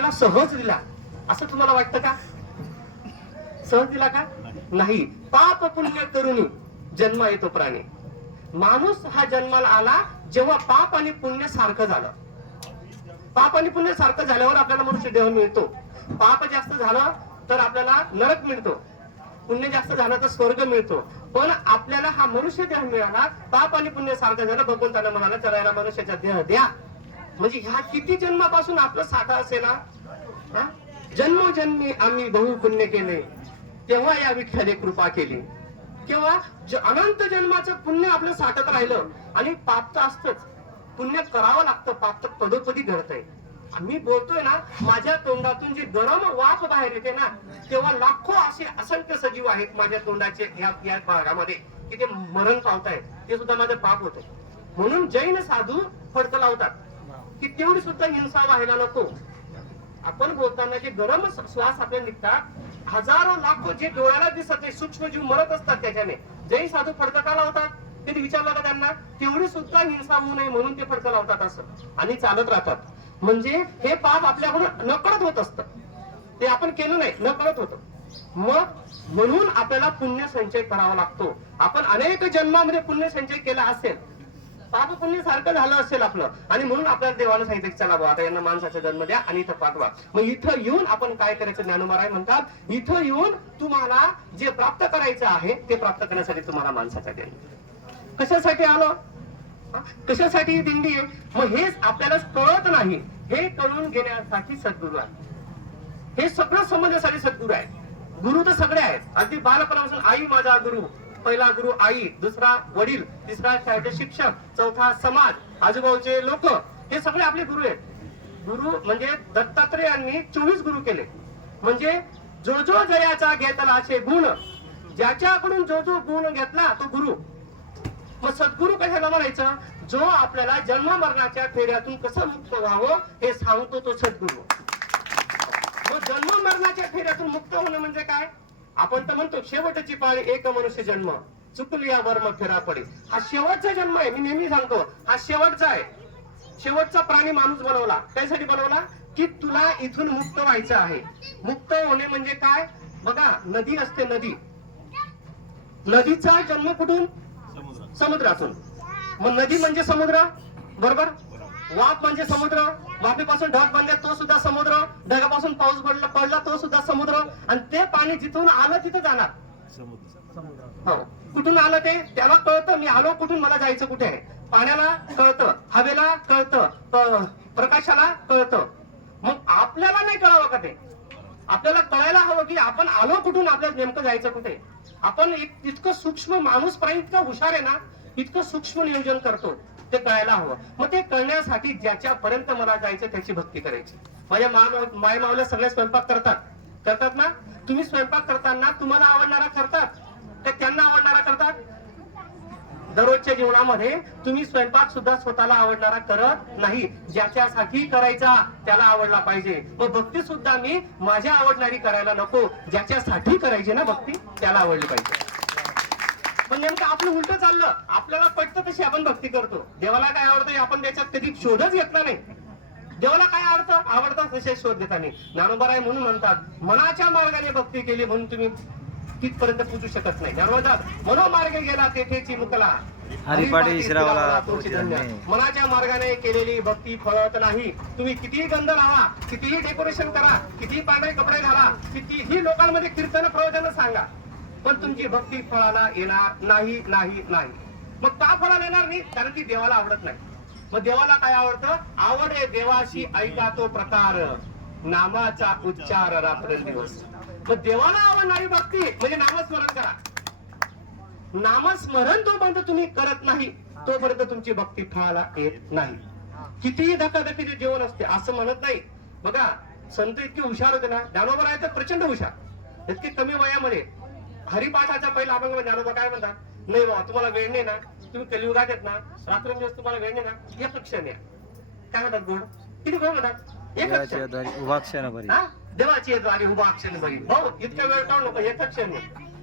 त्याला सहज दिला असं तुम्हाला वाटतं का? सहज दिला का? नाही. पाप पुण्य करून जन्म येतो प्राणी. माणूस हा जन्माला आला जेव्हा पाप आणि पुण्य सारखं झालं. पाप आणि पुण्य सारखं झाल्यावर आपल्याला मनुष्य देह मिळतो. पाप जास्त झालं तर आपल्याला नरक मिळतो, पुण्य जास्त झालं तर स्वर्ग मिळतो. पण आपल्याला हा मनुष्य देह मिळाला, पाप आणि पुण्य सारखं झालं. भगवंताला म्हणाला चला याला मनुष्याचा देह द्या. म्हणजे ह्या किती जन्मापासून आपलं साठा असेल ना. जन्मोजन्मी आम्ही बहु पुण्य केले, तेव्हा या विठ्ठले कृपा केली. किंवा अनंत जन्माचं पुण्य आपलं साठत राहिलं. आणि पाप तर असतच, पुण्य करावं लागतं. पाप तर पदोपदी घडतंय. आम्ही बोलतोय ना, माझ्या तोंडातून जी गरम वाफ बाहेर येते ना, तेव्हा लाखो असे असंख्य सजीव आहेत माझ्या तोंडाचे या भागामध्ये की ते मरण पावतायत. ते सुद्धा माझं पाप होत. म्हणून जैन साधू फडक लावतात की तेवढी सुद्धा हिंसा व्हायला नको. आपण बोलताना जे गरम श्वास आपल्याला निघतात, हजारो लाखो जे डोळ्याला दिसत नाही सूक्ष्म जीव मरत असतात त्याच्याने. जैन साधू फडक का लावतात? ते विचारलं का त्यांना? तेवढी सुद्धा हिंसा होऊ नये म्हणून ते फडक लावतात असं, आणि चालत राहतात. म्हणजे हे पाप आपल्याकडून नकळत होत असतं. ते आपण केलं नाही, नकळत होतं. मग म्हणून आपल्याला पुण्य संचय करावा लागतो. आपण अनेक जन्मामध्ये पुण्य संचय केला असेल, पाप पुण्य सारखं झालं असेल आपलं, आणि म्हणून आपल्याला देवानं सांगितलं चला भाऊ आता यांना माणसाचा जन्म द्या आणि इथं पाठवा. मग इथं येऊन आपण काय करायचं? ज्ञानोबा म्हणतात, इथं येऊन तुम्हाला जे प्राप्त करायचं आहे ते प्राप्त करण्यासाठी तुम्हाला माणसाचा जन्म. कशासाठी आलो? कशासाठी ही दिंडी आहे? मग हेच आपल्याला कळत नाही. हे कळून घेण्यासाठी सद्गुरू आहे. हे सगळं समजण्यासाठी सद्गुरू आहे. गुरु तर सगळे आहेत. अगदी बालपणापासून आई माझा गुरु. पहिला गुरु आई, दुसरा वडील, तिसरा शाळेचे शिक्षक, चौथा समाज, आजूबाजूचे लोक, हे सगळे आपले गुरु आहेत. गुरु म्हणजे दत्तात्रेयांनी 24 गुरु केले. म्हणजे जो जो जयाचा घेतला असे गुण, ज्याच्याकडून जो जो गुण घेतला तो गुरु. मग सद्गुरू कशाला म्हणायचं? जो आपल्याला जन्म मरणाच्या फेऱ्यातून कसं मुक्त व्हावं हे सांगतो तो सद्गुरू. मग जन्म मरणाच्या फेऱ्यातून मुक्त होणं म्हणजे काय? आपण तर म्हणतो शेवटची पाळी एक मनुष्य जन्म, चुकली या वर्म फेरा पडे. हा शेवटचा जन्म आहे. मी नेहमी सांगतो हा शेवटचा आहे. शेवटचा प्राणी माणूस बनवला. त्यासाठी बनवला की तुला इथून मुक्त व्हायचं आहे. मुक्त होणे म्हणजे काय? बघा, नदी असते, नदी, नदीचा जन्म कुठून? समुद्रातून. मग नदी म्हणजे समुद्र, बरोबर. वाफ म्हणजे समुद्र, वाफेपासून ढग बनले तो सुद्धा समुद्र, ढगापासून पाऊस पडला तो सुद्धा समुद्र. आणि ते पाणी जिथून आलं तिथं जाणार समुद्र. हो, कुठून आलं ते त्याला कळतं. मी आलो कुठून, मला जायचं कुठे आहे. पाण्याला कळतं, हवेला कळतं, प्रकाशाला कळतं. मग आपल्याला नाही कळावं का ते? आपल्याला कळायला हवं की आपण आलो कुठून, आपल्याला नेमकं जायचं कुठे. आपण इतकं सूक्ष्म माणूस प्राणी इतका हुशार आहे ना, इतकं सूक्ष्म नियोजन करतो. ते कळायला हवं. मग ते कळण्यासाठी ज्याच्यापर्यंत मला जायचं त्याची भक्ती करायची. माझ्या माय मावल्या सगळे स्वयंपाक करतात ना. तुम्ही स्वयंपाक करताना तुम्हाला आवडणारा करतात तर त्यांना आवडणारा करतात? दररोजच्या जीवनामध्ये तुम्ही स्वयंपाक सुद्धा स्वतःला आवडणारा करत नाही. ज्याच्यासाठी करायचा त्याला आवडला पाहिजे. मग भक्ती सुद्धा मी माझ्या आवडणारी करायला नको, ज्याच्यासाठी करायची ना भक्ती त्याला आवडली पाहिजे. पण नेमकं आपलं उलट चाललं. आपल्याला पटतं तशी आपण भक्ती करतो. देवाला काय आवडतं आपण त्याच्यात कधी शोधच घेतला नाही. देवाला काय आवडतं तसे शोध घेता नाही. ज्ञानोबा म्हणून म्हणतात मनाच्या मार्गाने भक्ती केली म्हणून तुम्ही तिथपर्यंत पोहोचू शकत नाही. मनोमार्गे गेला तेथेची मुकला, हरिपाठी श्रावला. मनाच्या मार्गाने केलेली भक्ती फळत नाही. तुम्ही कितीही गंध लावा, कितीही डेकोरेशन करा, कितीही पांढरे कपडे घाला, कितीही लोकांमध्ये कीर्तन प्रवचन सांगा, पण तुमची भक्ती फळाला येणार नाही नाही नाही. मग का फळाला येणार नाही? कारण ती देवाला आवडत नाही. मग देवाला काय आवडतं? आवडे देवाशी ऐका तो प्रकार, नामाचा उच्चार रात्रंदिवस. मग देवाला आवडणारी भक्ती म्हणजे नामस्मरण करा. नामस्मरण जोपर्यंत तुम्ही करत नाही तोपर्यंत तुमची भक्ती फळाला येत नाही. कितीही धकाधकीचे जीवन असते असं म्हणत नाही. बघा, संत इतके हुशार होते ना. ज्ञानोबा आहे तर प्रचंड हुशार. इतके कमी वयामध्ये हरिपाठाच्या पहिला अभंग ज्ञानोबा काय म्हणतात? नाही बाबा तुम्हाला वेळ नाही ना, तुम्ही कलियुगात येत ना, रात्रंदिवस तुम्हाला वेळ नाही ना, एक क्षण या. काय म्हणतात गोड? किती गोड म्हणतात? एक क्षण. उभा क्षण बरी, देवाची द्वारी उभा क्षण बरी. हो, इतका वेळ काढू नको, एक क्षण.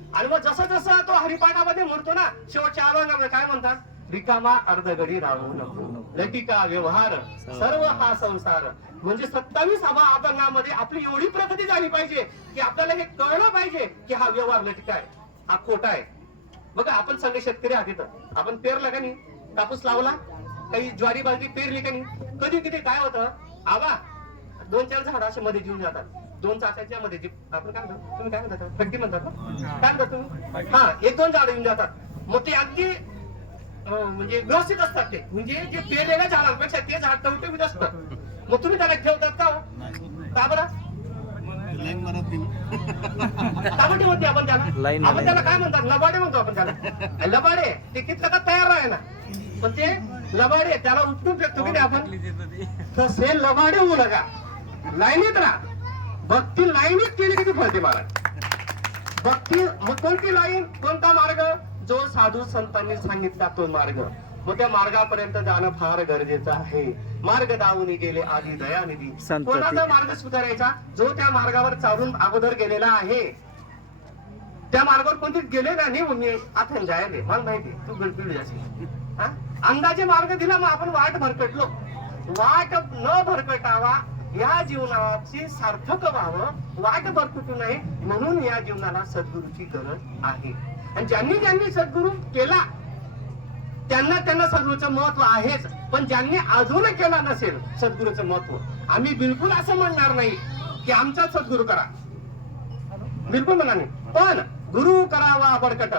आणि मग जसं जसं तो हरिपाठामध्ये म्हणतो ना, शेवटच्या अभंगामध्ये काय म्हणतात? रिकामा अर्धघडी राहू नको. लटिका व्यवहार सर्व हा संसार. म्हणजे 27 अभंगामध्ये आपली एवढी प्रगती झाली पाहिजे की आपल्याला हे कळलं पाहिजे की हा व्यवहार लटिका आहे, हा खोटा आहे. बघा आपण सगळे शेतकरी आहात इथं, आपण पेरला का नाही, कापूस लावला, काही ज्वारी बाजरी पेरली का नाही, कधी किती काय होतं आबा 2-4 झाड असे मध्ये घेऊन जातात, 2 चाकाच्या मध्ये जी आपण काय म्हणतो, तुम्ही काय म्हणता, खड्डी म्हणतात ना? काय म्हणतात तुम्ही? हा 1-2 झाड येऊन जातात. मग ते अगदी म्हणजे व्यवस्थित असतात ते, म्हणजे जे पेरलेल्या झाडांपेक्षा ते झाड टवटवीत असतात. मग तुम्ही त्याला ठेवतात का हो? का बरं? काबटी होते आपण त्याला, आपण त्याला काय म्हणतात, लबाडे म्हणतो आपण त्याला. लबाडे ते कितलं का तयार आहे ना, पण ते लबाडे त्याला उपटून फेकतो की नाही आपण, तसे लबाडे होऊ नका, लाईनीत राहा. भक्ती लाईनीत केली किती फळते महाराज. भक्ती मग कोणती लाईन, कोणता मार्ग, जो साधू संतांनी सांगितला तो मार्ग. मग त्या मार्गापर्यंत जाणं फार गरजेचं आहे. मार्ग दावून गेले आधी दयानिधी. कोणाचा मार्ग स्वीकारायचा, जो त्या मार्गावर चालून अगोदर गेलेला आहे. त्या मार्गावर कोणती गेले ना, नाही मी आता जायले मला माहिती तू गडबड जाशील, अंदाजे मार्ग दिला, मग आपण वाट भरकटलो. वाट न भरकटावा, या जीवनाची सार्थक व्हावं, वाट भरकटू नये म्हणून या जीवनाला सद्गुरूची गरज आहे. आणि ज्यांनी सद्गुरू केला त्यांना सद्गुरूचं महत्व आहेच. पण ज्यांनी अजून केला नसेल सद्गुरूचं महत्व, आम्ही बिलकुल असं म्हणणार नाही की आमचा सद्गुरू करा, बिलकुल म्हणणार नाही. पण गुरु करावा बडकट,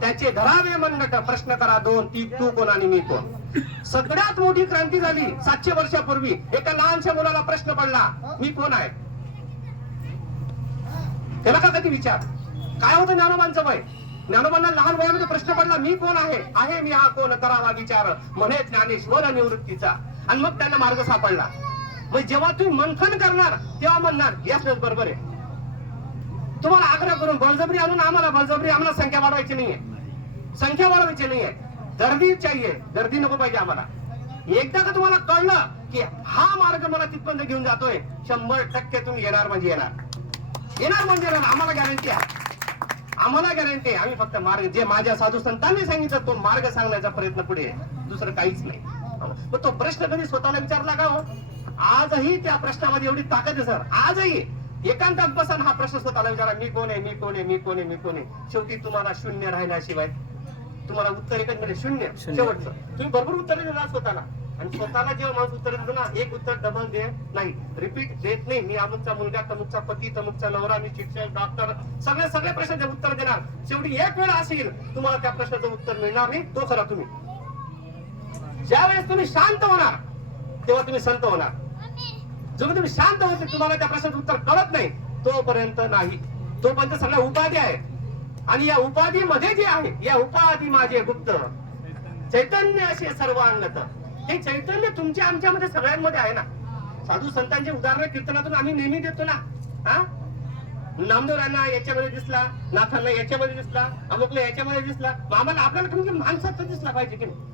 त्याचे धरावे मनगट. प्रश्न करा 2, ती तू कोण आणि मी कोण. सगळ्यात मोठी क्रांती झाली 700 वर्षापूर्वी. एका लहानशा मुलाला प्रश्न पडला, मी कोण आहे. त्याला का कधी विचार काय होतं ज्ञानोबांचं वय. ज्ञानोबांना लहान वयामध्ये प्रश्न पडला, मी कोण आहे मी हा कोण, करावा विचार म्हणे ज्ञानेश्वर निवृत्तीचा. आणि मग त्यांना मार्ग सापडला. मग जेव्हा तुम्ही मंथन करणार तेव्हा म्हणणार याच बरोबर आहे. तुम्हाला आग्रह करून बळजबरी आणून आम्हाला संख्या वाढवायची नाहीये, संख्या वाढवायची नाहीये. गर्दी चाहिए, गर्दी नको पाहिजे आम्हाला. एकदा का तुम्हाला कळलं की हा मार्ग मला तिथपर्यंत घेऊन जातोय, 100% तुम्ही येणार म्हणजे येणार. आम्हाला गॅरंटी आहे, आम्हाला गॅरंटी आहे. आम्ही फक्त मार्ग जे माझ्या साधू संतांनी सांगितलं तो मार्ग सांगण्याचा प्रयत्न पुढे आहे, दुसरं काहीच नाही. मग तो प्रश्न कधी स्वतःला विचारला का हो? आजही त्या प्रश्नामध्ये एवढी ताकद आहे सर. आजही एकांतात बसून हा प्रश्न स्वतःला विचारा, मी कोण आहे. शेवटी तुम्हाला शून्य राहिल्याशिवाय तुम्हाला उत्तर एकच मिळेल, शून्य शेवटचं. तुम्ही भरपूर उत्तर देणार स्वतःला, आणि स्वतःला जेव्हा माणूस उत्तर देतो ना, एक उत्तर डबल दे नाही, रिपीट देत नाही. मी अमुकचा मुलगा, तमुकचा पती, तमुकचा नवरा, मी शिक्षक, डॉक्टर, सगळे प्रश्नाचे उत्तर देणार. शेवटी एक वेळ असेल तुम्हाला त्या प्रश्नाचं उत्तर मिळणार नाही, तो खरा तुम्ही. ज्या वेळेस तुम्ही शांत होणार तेव्हा तुम्ही संत होणार. जेव्हा तुम्ही शांत होते तुम्हाला त्या प्रश्नाचं उत्तर कळत नाही तोपर्यंत नाही. तोपर्यंत सगळ्या उपाधी आहेत. आणि या उपाधीमध्ये जे आहे, या उपाधी माझे गुप्त चैतन्य असे सर्वांगत. हे चैतन्य तुमच्या आमच्यामध्ये सगळ्यांमध्ये आहे ना. साधू संतांचे उदाहरण कीर्तनातून आम्ही नेहमी देतो ना. नामदेवरांना याच्यामध्ये दिसला, नाथांना याच्यामध्ये दिसला, अमुकला याच्यामध्ये दिसला. आम्हाला आपल्याला कमी माणसात तर दिसला पाहिजे की नाही.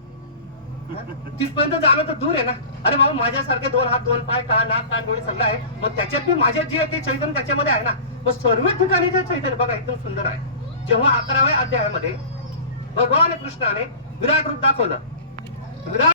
तिथपर्यंत जाणं तर दूर आहे ना. अरे बाबा माझ्यासारखे 2 हात 2 पाय, कान नाक कान डोळे सगळं आहे, मग त्याच्यात मी माझ्यात जे आहे ते चैतन्य त्याच्यामध्ये आहे ना. मग सर्व ठिकाणी जे चैतन्य बघा एकदम सुंदर आहे. जेव्हा 11व्या अध्यायामध्ये भगवान कृष्णाने विराट रूप दाखवलं, विराट